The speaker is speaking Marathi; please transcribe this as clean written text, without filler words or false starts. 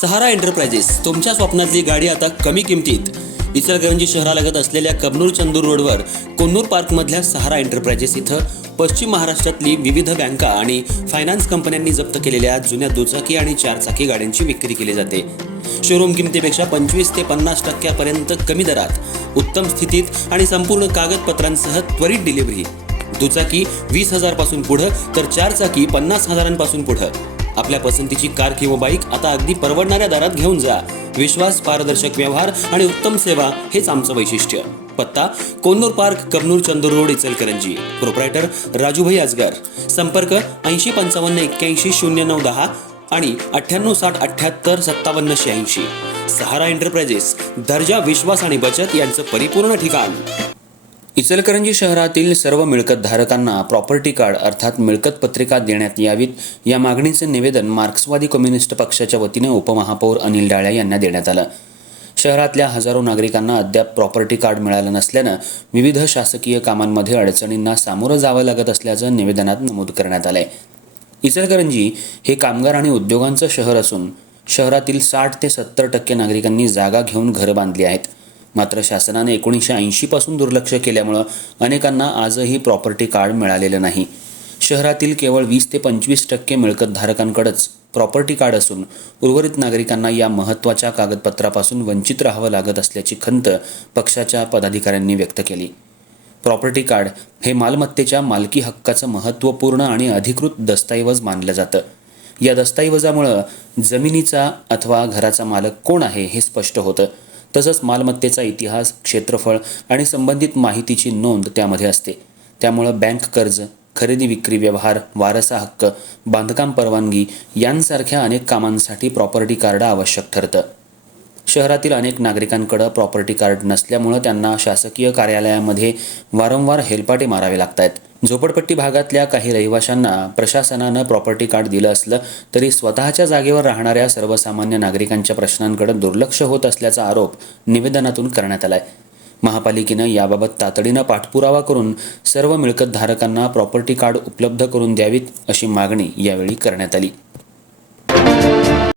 सहारा एंटरप्राइजेस तुमच्या स्वप्नातली गाडी आता कमी किमतीत. इचलकरंजी शहरालगत असलेल्या कबनूर चंदूर रोडवर कोन्नूर पार्कमधल्या सहारा एंटरप्राइजेस इथं पश्चिम महाराष्ट्रातली विविध बँका आणि फायनान्स कंपन्यांनी जप्त केलेल्या जुन्या दुचाकी आणि चारचाकी गाड्यांची विक्री केली जाते. शोरूम किमतीपेक्षा 25 ते 50% कमी दरात, उत्तम स्थितीत आणि संपूर्ण कागदपत्रांसह त्वरित डिलिव्हरी. दुचाकी 20,000 पासून पुढे तर चारचाकी 50,000 पासून पुढे. आपल्या पसंतीची कार किंवा बाईक आता अगदी परवडणाऱ्या दरात घेऊन जा. विश्वास, पारदर्शक व्यवहार आणि उत्तम सेवा हेच आमचं वैशिष्ट्य. पत्ता Konnur park, Kabnur Chandur road, Ichalkaranji. Proprietor Rajubhai Ajgar. संपर्क 8055810910 आणि 9860785780. सहारा एंटरप्राइजेस, दर्जा, विश्वास आणि बचत यांचं परिपूर्ण ठिकाण. इचलकरंजी शहरातील सर्व मिळकतधारकांना प्रॉपर्टी कार्ड अर्थात मिळकत पत्रिका देण्यात यावीत या मागणीचे निवेदन मार्क्सवादी कम्युनिस्ट पक्षाच्या वतीने उपमहापौर अनिल डाळे यांना देण्यात आलं. शहरातल्या हजारो नागरिकांना अद्याप प्रॉपर्टी कार्ड मिळालं नसल्यानं विविध शासकीय कामांमध्ये अडचणींना सामोरं जावं लागत असल्याचं निवेदनात नमूद करण्यात आलंय. इचलकरंजी हे कामगार आणि उद्योगांचं शहर असून शहरातील 60 ते 70% नागरिकांनी जागा घेऊन घरं बांधली आहेत. मात्र शासनाने 1980 पासून दुर्लक्ष केल्यामुळं अनेकांना आजही प्रॉपर्टी कार्ड मिळालेलं नाही. शहरातील केवळ 20 ते 25% मिळकतधारकांकडेच प्रॉपर्टी कार्ड असून उर्वरित नागरिकांना या महत्त्वाच्या कागदपत्रापासून वंचित राहावं लागत असल्याची खंत पक्षाच्या पदाधिकाऱ्यांनी व्यक्त केली. प्रॉपर्टी कार्ड हे मालमत्तेच्या मालकी हक्काचं महत्त्वपूर्ण आणि अधिकृत दस्तऐवज मानलं जातं. या दस्तऐवजामुळं जमिनीचा अथवा घराचा मालक कोण आहे हे स्पष्ट होतं. तसंच मालमत्तेचा इतिहास, क्षेत्रफळ आणि संबंधित माहितीची नोंद त्यामध्ये असते. त्यामुळं बँक कर्ज, खरेदी विक्री व्यवहार, वारसा हक्क, बांधकाम परवानगी यांसारख्या अनेक कामांसाठी प्रॉपर्टी कार्ड आवश्यक ठरतं. शहरातील अनेक नागरिकांकडे प्रॉपर्टी कार्ड नसल्यामुळं त्यांना शासकीय कार्यालयामध्ये वारंवार हेलपाटे मारावे लागत आहेत. झोपडपट्टी भागातल्या काही रहिवाशांना प्रशासनानं प्रॉपर्टी कार्ड दिलं असलं तरी स्वतःच्या जागेवर राहणाऱ्या सर्वसामान्य नागरिकांच्या प्रश्नांकडे दुर्लक्ष होत असल्याचा आरोप निवेदनातून करण्यात आलाय. महापालिकेनं याबाबत तातडीनं पाठपुरावा करून सर्व मिळकतधारकांना प्रॉपर्टी कार्ड उपलब्ध करून द्यावीत अशी मागणी यावेळी करण्यात आली.